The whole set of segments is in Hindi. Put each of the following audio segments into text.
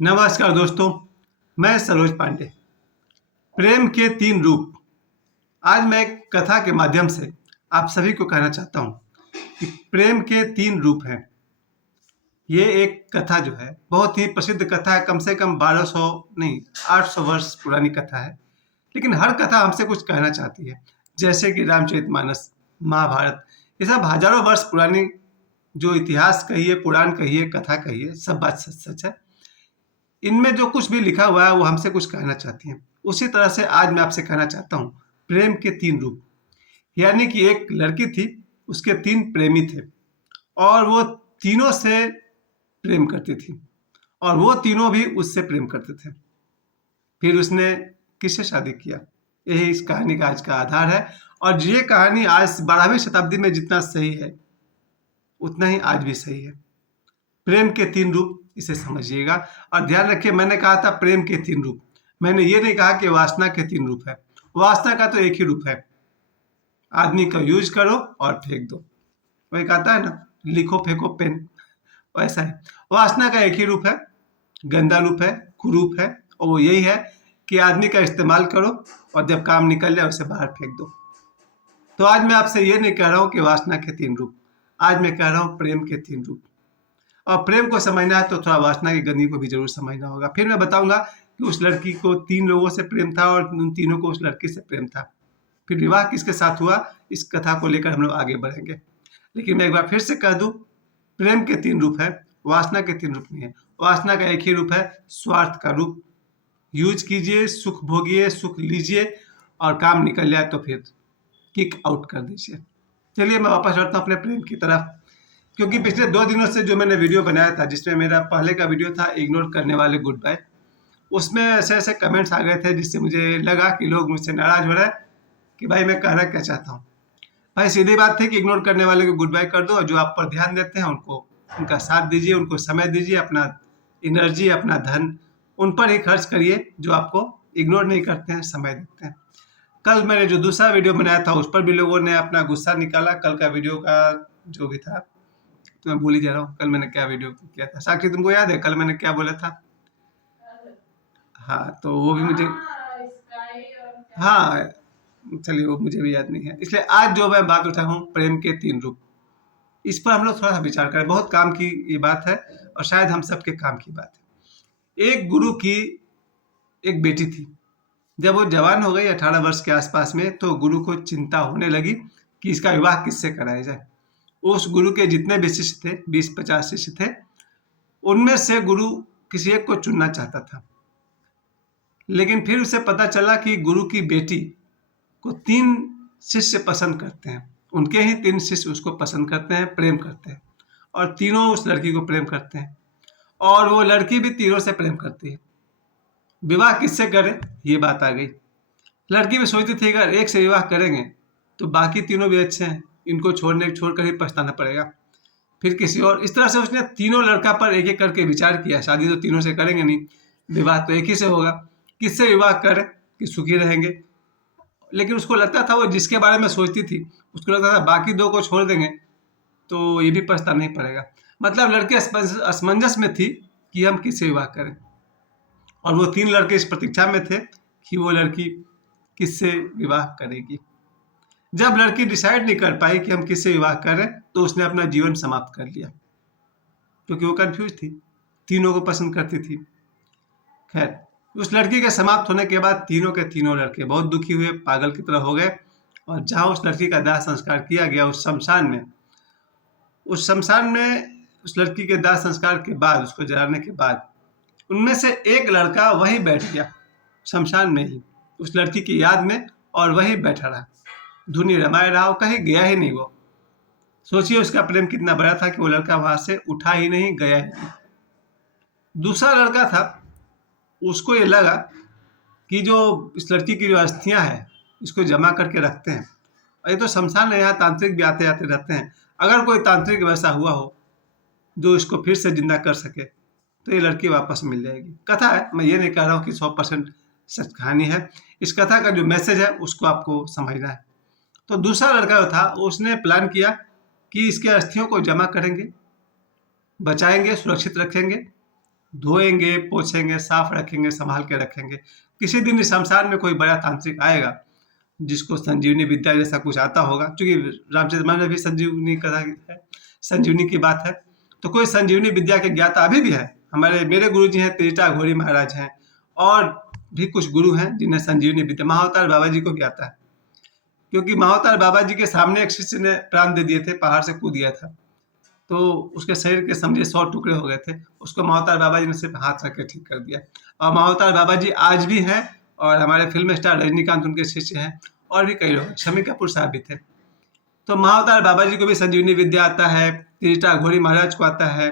नमस्कार दोस्तों, मैं सरोज पांडे। प्रेम के तीन रूप। आज मैं एक कथा के माध्यम से आप सभी को कहना चाहता हूँ कि प्रेम के तीन रूप हैं। ये एक कथा जो है बहुत ही प्रसिद्ध कथा है, कम से कम 1200 नहीं 800 वर्ष पुरानी कथा है। लेकिन हर कथा हमसे कुछ कहना चाहती है, जैसे कि रामचरितमानस, महाभारत, ये सब हजारों वर्ष पुरानी जो इतिहास कहिए, पुराण कहिए, कथा कहिए, सब बात सच सच है। इनमें जो कुछ भी लिखा हुआ है वो हमसे कुछ कहना चाहती हैं। उसी तरह से आज मैं आपसे कहना चाहता हूँ प्रेम के तीन रूप। यानी कि एक लड़की थी, उसके तीन प्रेमी थे और वो तीनों से प्रेम करती थी और वो तीनों भी उससे प्रेम करते थे। फिर उसने किससे शादी किया? यही इस कहानी का आज का आधार है। और ये कहानी आज 12वीं शताब्दी में जितना सही है उतना ही आज भी सही है। प्रेम के तीन रूप, इसे समझिएगा। और ध्यान रखिए, मैंने कहा था प्रेम के तीन रूप, मैंने ये नहीं कहा कि वासना के तीन रूप है। वासना का तो एक ही रूप है, आदमी का यूज करो और फेंक दो। वही कहता है ना, लिखो फेंको पेन, वैसा है। वासना का एक ही रूप है, गंदा रूप है, कुरूप है, और वो यही है कि आदमी का इस्तेमाल करो और जब काम निकल जाए उसे बाहर फेंक दो। तो आज मैं आपसे ये नहीं कह रहा हूँ कि वासना के तीन रूप, आज मैं कह रहा हूँ प्रेम के तीन रूप। और प्रेम को समझना है तो थोड़ा वासना की गंदी को भी जरूर समझना होगा। फिर मैं बताऊंगा कि उस लड़की को तीन लोगों से प्रेम था और उन तीनों को उस लड़की से प्रेम था। फिर विवाह किसके साथ हुआ, इस कथा को लेकर हम लोग आगे बढ़ेंगे। लेकिन मैं एक बार फिर से कह दूं, प्रेम के तीन रूप है, वासना के तीन रूप नहीं है। वासना का एक ही रूप है, स्वार्थ का रूप। यूज कीजिए, सुख भोगिए, सुख लीजिए और काम निकल जाए तो फिर किक आउट कर दीजिए। चलिए मैं वापस लौटता हूँ अपने प्रेम की तरफ। क्योंकि पिछले 2 दिनों से जो मैंने वीडियो बनाया था, जिसमें मेरा पहले का वीडियो था इग्नोर करने वाले गुड बाय, उसमें ऐसे ऐसे कमेंट्स आ गए थे जिससे मुझे लगा कि लोग मुझसे नाराज हो रहे हैं कि भाई मैं कहना क्या चाहता हूँ। भाई सीधी बात थी कि इग्नोर करने वाले को गुड बाय कर दो और जो आप पर ध्यान देते हैं उनको उनका साथ दीजिए, उनको समय दीजिए, अपना एनर्जी, अपना धन उन पर ही खर्च करिए जो आपको इग्नोर नहीं करते हैं, समय देते हैं। कल मैंने जो दूसरा वीडियो बनाया था उस पर भी लोगों ने अपना गुस्सा निकाला। कल का वीडियो का जो भी था, तो मैं भूल ही जा रहा हूँ कल मैंने क्या वीडियो किया था। साक्षी तुमको याद है कल मैंने क्या बोला था? हाँ तो वो भी मुझे, हाँ चलिए वो मुझे भी याद नहीं है। इसलिए आज जो मैं बात उठाया हूँ प्रेम के तीन रूप, इस पर हम लोग थोड़ा सा विचार करें। बहुत काम की ये बात है और शायद हम सबके काम की बात है। एक गुरु की एक बेटी थी। जब वो जवान हो गई 18 वर्ष के आसपास में, तो गुरु को चिंता होने लगी कि इसका विवाह किससे कराया जाए। उस गुरु के जितने भी शिष्य थे, 20-50 शिष्य थे, उनमें से गुरु किसी एक को चुनना चाहता था। लेकिन फिर उसे पता चला कि गुरु की बेटी को 3 शिष्य पसंद करते हैं, उनके ही 3 शिष्य उसको पसंद करते हैं, प्रेम करते हैं और तीनों उस लड़की को प्रेम करते हैं और वो लड़की भी तीनों से प्रेम करती है। विवाह किससे करे, ये बात आ गई। लड़की भी सोचती थी अगर एक से विवाह करेंगे तो बाकी तीनों भी अच्छे हैं, इनको छोड़कर ही पछताना पड़ेगा। फिर किसी और, इस तरह से उसने तीनों लड़का पर एक एक करके विचार किया। शादी तो तीनों से करेंगे नहीं, विवाह तो एक ही से होगा, किससे विवाह करें कि सुखी रहेंगे। लेकिन उसको लगता था, वो जिसके बारे में सोचती थी उसको लगता था बाकी 2 को छोड़ देंगे तो ये भी पछताना नहीं पड़ेगा। मतलब लड़की असमंजस में थी कि हम किससे विवाह करें और वो 3 लड़के इस प्रतीक्षा में थे कि वो लड़की किससे विवाह करेगी। जब लड़की डिसाइड नहीं कर पाई कि हम किससे विवाह करें तो उसने अपना जीवन समाप्त कर लिया, क्योंकि वो कंफ्यूज थी, तीनों को पसंद करती थी। खैर, उस लड़की के समाप्त होने के बाद तीनों के तीनों लड़के बहुत दुखी हुए, पागल की तरह हो गए और जहां उस लड़की का दाह संस्कार किया गया उस शमशान में उस लड़की के दाह संस्कार के बाद, उसको जलाने के बाद, उनमें से एक लड़का वहीं बैठ गया शमशान में ही, उस लड़की की याद में, और वहीं बैठा रहा, धुनी रमाए रहा, कहीं गया ही नहीं। वो सोचिए उसका प्रेम कितना बड़ा था कि वो लड़का वहां से उठा ही नहीं, गया ही नहीं। दूसरा लड़का था, उसको ये लगा कि जो इस लड़की की जो अस्थियां हैं इसको जमा करके रखते हैं, और ये तो शमशान है, यहाँ तांत्रिक भी आते आते रहते हैं, अगर कोई तांत्रिक वैसा हुआ हो जो इसको फिर से जिंदा कर सके तो ये लड़की वापस मिल जाएगी। कथा है, मैं ये नहीं कह रहा हूँ कि 100% सच कहानी है। इस कथा का जो मैसेज है उसको आपको समझना है। तो दूसरा लड़का जो था उसने प्लान किया कि इसके अस्थियों को जमा करेंगे, बचाएंगे, सुरक्षित रखेंगे धोएंगे, पोछेंगे, साफ रखेंगे, संभाल के रखेंगे। किसी दिन इस संसार में कोई बड़ा तांत्रिक आएगा जिसको संजीवनी विद्या जैसा कुछ आता होगा, क्योंकि रामचरितमानस में भी संजीवनी कथा है, संजीवनी की बात है। तो कोई संजीवनी विद्या के ज्ञाता अभी भी है। मेरे गुरु जी हैं, त्रिजटा घोरी महाराज हैं, और भी कुछ गुरु हैं जिन्हें संजीवनी विद्या, महाअवतार बाबा जी को भी आता है। क्योंकि महाअवतार बाबा जी के सामने एक शिष्य ने प्राण दे दिए थे, पहाड़ से कूद गया था, तो उसके शरीर के समझे 100 टुकड़े हो गए थे। उसको महाअवतार बाबा जी ने सिर्फ हाथ रख के ठीक कर दिया। और महाअवतार बाबा जी आज भी हैं, और हमारे फिल्म स्टार रजनीकांत उनके शिष्य हैं, और भी कई लोग, शमी कपूर साहब भी थे। तो महाअवतार बाबा जी को भी संजीवनी विद्या आता है, त्रिजटा घोरी महाराज को आता है,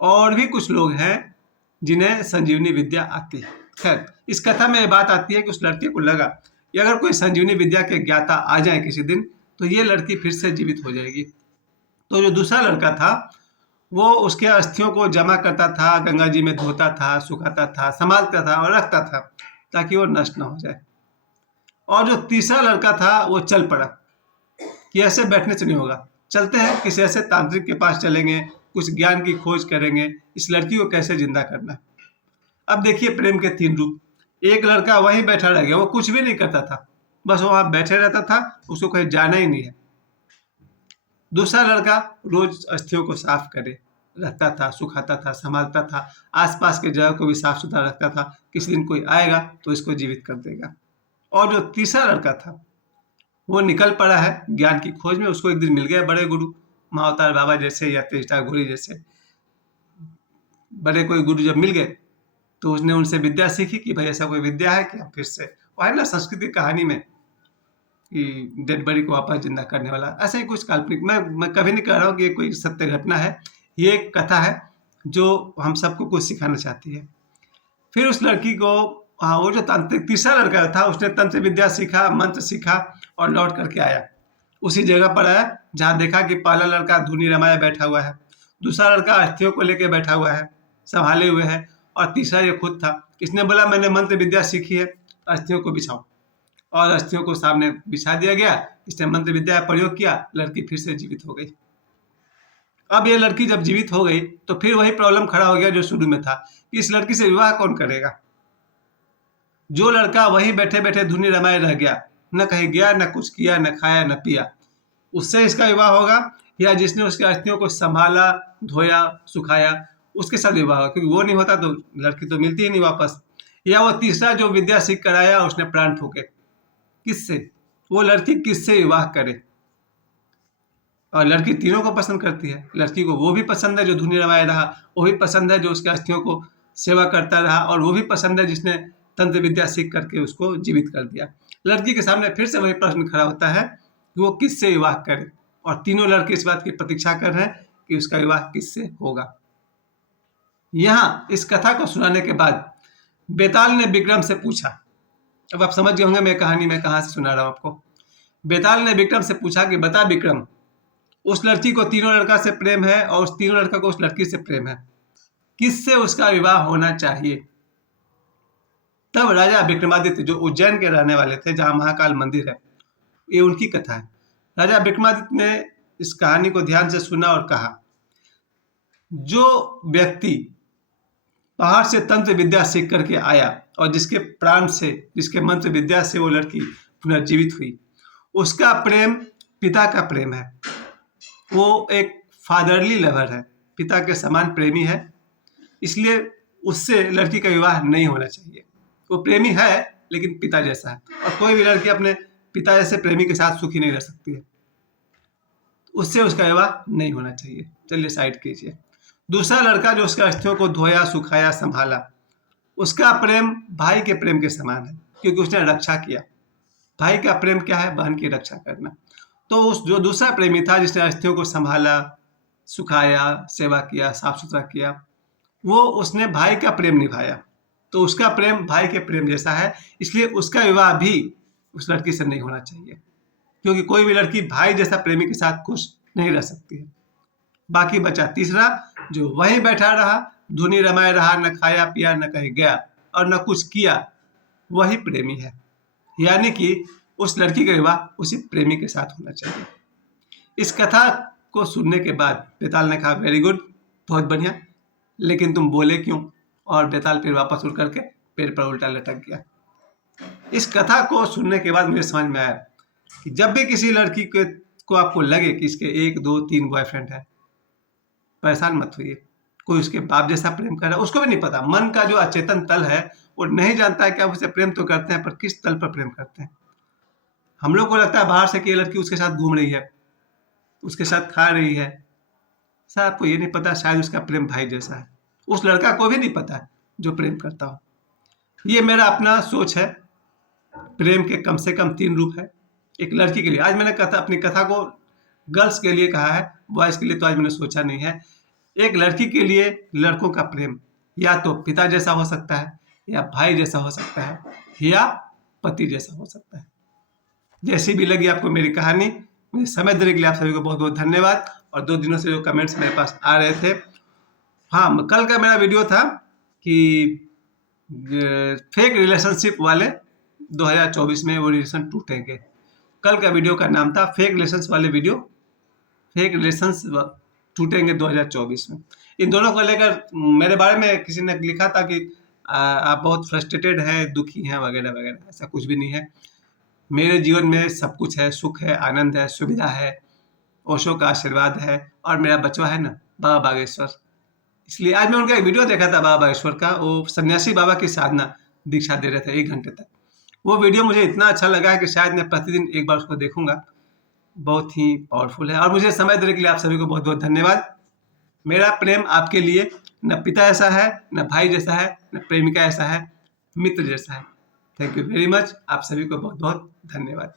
और भी कुछ लोग हैं जिन्हें संजीवनी विद्या आती है। खैर, इस कथा में ये बात आती है कि उस लड़के को लगा कि अगर कोई संजीवनी विद्या के ज्ञाता आ जाए किसी दिन, तो ये लड़की फिर से जीवित हो जाएगी। तो जो दूसरा लड़का था वो उसके अस्थियों को जमा करता था, गंगा जी में धोता था, सुखाता था, संभालता था और रखता था ताकि वो नष्ट ना हो जाए। और जो तीसरा लड़का था वो चल पड़ा कि ऐसे बैठने से नहीं होगा, चलते हैं किसी ऐसे तांत्रिक के पास चलेंगे, कुछ ज्ञान की खोज करेंगे, इस लड़की को कैसे जिंदा करना है। अब देखिए प्रेम के 3 रूप। एक लड़का वहीं बैठा रह गया, वो कुछ भी नहीं करता था, बस वो वहां बैठे रहता था, उसको कहीं जाना ही नहीं है। दूसरा लड़का रोज अस्थियों को साफ करे रखता था, सुखाता था, संभालता था, आसपास के जगह को भी साफ सुथरा रखता था, किसी दिन कोई आएगा तो इसको जीवित कर देगा। और जो तीसरा लड़का था वो निकल पड़ा है ज्ञान की खोज में। उसको एक दिन मिल गए बड़े गुरु, महाअवतार बाबा जैसे या त्रिजटा घोरी जैसे बड़े कोई गुरु जब मिल गए, तो उसने उनसे विद्या सीखी कि भाई ऐसा कोई विद्या है क्या। फिर से वो है ना संस्कृति कहानी में कि डेड बॉडी को वापस जिंदा करने वाला, ऐसे ही कुछ काल्पनिक। मैं कभी नहीं कह रहा हूँ कि ये कोई सत्य घटना है, ये एक कथा है जो हम सबको कुछ सिखाना चाहती है। फिर उस लड़की को, हाँ, वो जो तांत्रिक तीसरा लड़का था उसने तंत्र विद्या सीखा, मंत्र सीखा और लौट करके आया। उसी जगह पर आया जहाँ देखा कि पहला लड़का धुनी रमाया बैठा हुआ है, दूसरा लड़का अस्थियों को लेकर बैठा हुआ है, संभाले हुए है, और तीसरा ये खुद था। इसने बोला मैंने मंत्र विद्या सीखी है, अस्थियों को बिछाओ, और अस्थियों को सामने बिछा दिया गया। इसने मंत्र विद्या का प्रयोग किया, लड़की फिर से जीवित हो गई। अब ये लड़की जब जीवित हो गई तो फिर वही प्रॉब्लम खड़ा हो गया जो शुरू में था कि इस लड़की से विवाह कौन करेगा। जो लड़का वहीं बैठे बैठे धुनी रमाए रह गया, न कहीं गया, न कुछ किया, न खाया, न पिया, उससे इसका विवाह होगा, या जिसने उसके अस्थियों को संभाला, धोया, सुखाया, उसके साथ विवाह होगा। क्योंकि वो नहीं होता तो लड़की तो मिलती ही नहीं वापस। या वो तीसरा जो विद्या सीख कर आया उसने प्राण ठोके, किससे, वो लड़की किससे विवाह करे। और लड़की तीनों को पसंद करती है। लड़की को वो भी पसंद है जो धुनी रमाए रहा, वो भी पसंद है जो उसके अस्थियों को सेवा करता रहा, और वो भी पसंद है जिसने तंत्र विद्या सीख करके उसको जीवित कर दिया। लड़की के सामने फिर से वही प्रश्न खड़ा होता है कि वो किससे विवाह करे, और तीनों लड़के इस बात की प्रतीक्षा कर रहे हैं कि उसका विवाह किससे होगा। यहाँ इस कथा को सुनाने के बाद बेताल ने विक्रम से पूछा, अब आप समझ गए होंगे मैं कहानी में कहाँ से सुना रहा हूँ आपको। बेताल ने विक्रम से पूछा कि बता विक्रम, उस लड़की को तीनों लड़का से प्रेम है और उस तीनों लड़का को उस लड़की से प्रेम है, किससे उसका विवाह होना चाहिए। तब राजा विक्रमादित्य, जो उज्जैन के रहने वाले थे जहां महाकाल मंदिर है, ये उनकी कथा है। राजा विक्रमादित्य ने इस कहानी को ध्यान से सुना और कहा, जो व्यक्ति पहाड़ से तंत्र विद्या सीख करके आया और जिसके प्राण से, जिसके मंत्र विद्या से वो लड़की पुनर्जीवित हुई, उसका प्रेम पिता का प्रेम है। वो एक फादरली लवर है, पिता के समान प्रेमी है, इसलिए उससे लड़की का विवाह नहीं होना चाहिए। वो प्रेमी है लेकिन पिता जैसा है, और कोई भी लड़की अपने पिता जैसे प्रेमी के साथ सुखी नहीं रह सकती है, उससे उसका विवाह नहीं होना चाहिए। चलिए साइड कीजिए। दूसरा लड़का जो उसके अस्थियों को धोया, सुखाया, संभाला, उसका प्रेम भाई के प्रेम के समान है, क्योंकि उसने रक्षा किया। भाई का प्रेम क्या है? बहन की रक्षा करना। तो उस जो दूसरा प्रेमी था जिसने अस्थियों को संभाला, सुखाया, सेवा किया, साफ सुथरा किया, वो उसने भाई का प्रेम निभाया, तो उसका प्रेम भाई के प्रेम जैसा है, इसलिए उसका विवाह भी उस लड़की से नहीं होना चाहिए, क्योंकि कोई भी लड़की भाई जैसा प्रेमी के साथ खुश नहीं रह सकती है। बाकी बचा तीसरा, जो वहीं बैठा रहा, धुनी रमाए रहा, न खाया पिया, न कहीं गया और न कुछ किया, वही प्रेमी है। यानी कि उस लड़की का विवाह उसी प्रेमी के साथ होना चाहिए। इस कथा को सुनने के बाद बेताल ने कहा, वेरी गुड, बहुत बढ़िया, लेकिन तुम बोले क्यों? और बेताल पेड़ वापस उड़ करके पेड़ पर उल्टा लटक गया। इस कथा को सुनने के बाद मुझे समझ में आया कि जब भी किसी लड़की को आपको लगे कि इसके 1, 2, 3 बॉयफ्रेंड है, परेशान मत होइए। कोई उसके बाप जैसा प्रेम कर रहा है, उसको भी नहीं पता। मन का जो अचेतन तल है वो नहीं जानता है कि आप उसे प्रेम तो करते हैं, पर किस तल पर प्रेम करते हैं। हम लोग को लगता है बाहर से कि ये लड़की उसके साथ घूम रही है, उसके साथ खा रही है। सर आपको ये नहीं पता शायद उसका प्रेम भाई जैसा है। उस लड़का को भी नहीं पता है जो प्रेम करता हो। ये मेरा अपना सोच है। प्रेम के कम से कम 3 रूप है एक लड़की के लिए। आज मैंने अपनी कथा को गर्ल्स के लिए कहा है, बॉयज के लिए तो आज मैंने सोचा नहीं है। एक लड़की के लिए लड़कों का प्रेम या तो पिता जैसा हो सकता है, या भाई जैसा हो सकता है, या पति जैसा हो सकता है। जैसी भी लगी आपको मेरी कहानी, मुझे समय देने के लिए आप सभी को बहुत बहुत धन्यवाद। और 2 दिनों से जो कमेंट्स मेरे पास आ रहे थे, हाँ कल का मेरा वीडियो था कि फेक रिलेशनशिप वाले 2024 में वो रिलेशन टूटेंगे। कल का वीडियो का नाम था फेक रिलेशंस वाले वीडियो, फेक रिलेशंस टूटेंगे 2024 में। इन दोनों को लेकर मेरे बारे में किसी ने लिखा था कि आप बहुत फ्रस्ट्रेटेड हैं, दुखी हैं वगैरह वगैरह। ऐसा कुछ भी नहीं है। मेरे जीवन में सब कुछ है, सुख है, आनंद है, सुविधा है, ओशो का आशीर्वाद है, और मेरा बचवा है ना बाबा बागेश्वर। इसलिए आज मैं उनका एक वीडियो देखा था बाबा बागेश्वर का। वो सन्यासी बाबा की साधना दीक्षा दे रहे थे 1 घंटे तक। वो वीडियो मुझे इतना अच्छा लगा है कि शायद मैं प्रतिदिन एक बार उसको देखूंगा। बहुत ही पावरफुल है। और मुझे समय देने के लिए आप सभी को बहुत बहुत धन्यवाद। मेरा प्रेम आपके लिए न पिता ऐसा है, न भाई जैसा है, न प्रेमिका ऐसा है, मित्र जैसा है। Thank you very much. आप सभी को बहुत बहुत धन्यवाद।